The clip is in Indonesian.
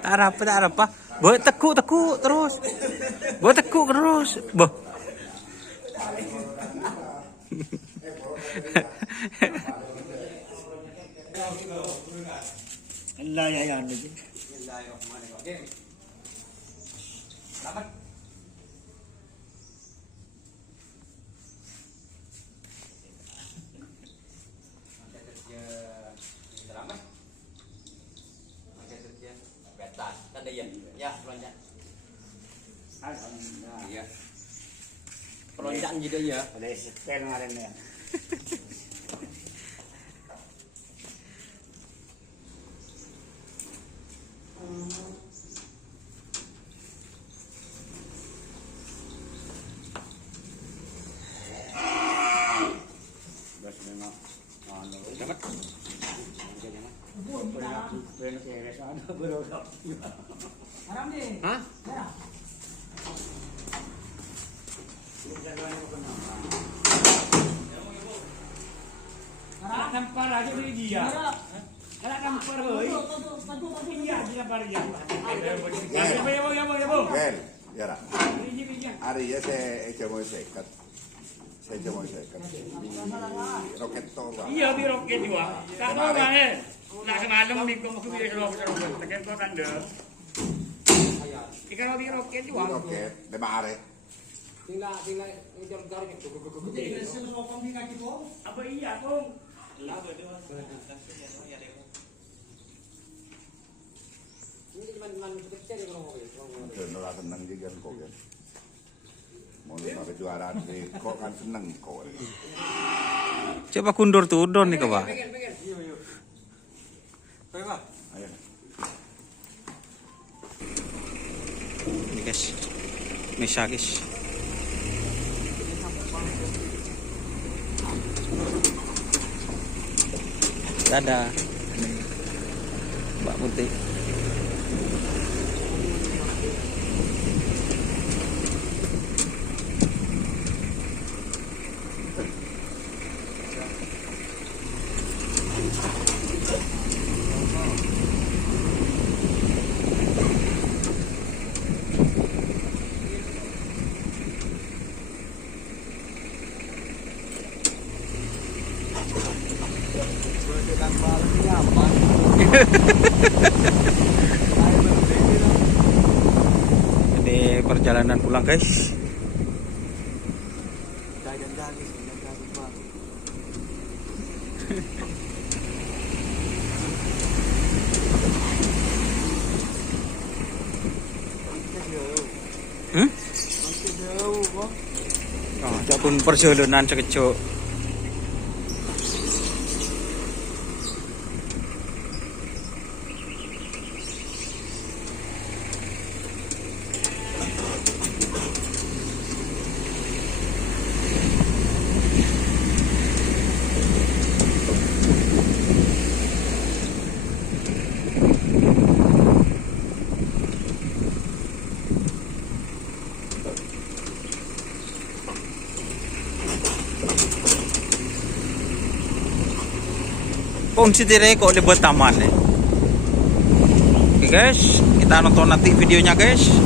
Tak ada apa. Boh tekuk terus. Boh tekuk terus. Boh. Allah ya ya lagi. Tanda ya, pelonjak. Iya. Pelonjak gitu ya. Ada setel ngaren ya. Dapat. Hah? Nampar aja dari dia. Ada nampar loh. Iya, dia nampar dia. Gel, ya. Hari ya saya coba sekat. Saya coba sekat. Roket tol. Iya, di roket juga. Tak tahu kan eh. Nak semalam minggu mau ke video roket. Tekan kau tanda. Ikan roti roket juga. Roket, de mare. Tinggal jor-jornya. Apa iya, Kong? Ini cuma kecil ya kalau ngomong. Nora seneng juga kok kan. Mau lima kejuaraan sih, kok kan seneng kok. Coba kundur tuh udon nih kau. Pengen. Iya. Pengen, Pak. Ayo. Ini guys. Misha guys. Dadah. Mbak Putih. Ini perjalanan pulang guys. Oh, pun perjalanan sekejap. Kunci dire kok dibuat taman. Oke guys, kita nonton nanti videonya guys.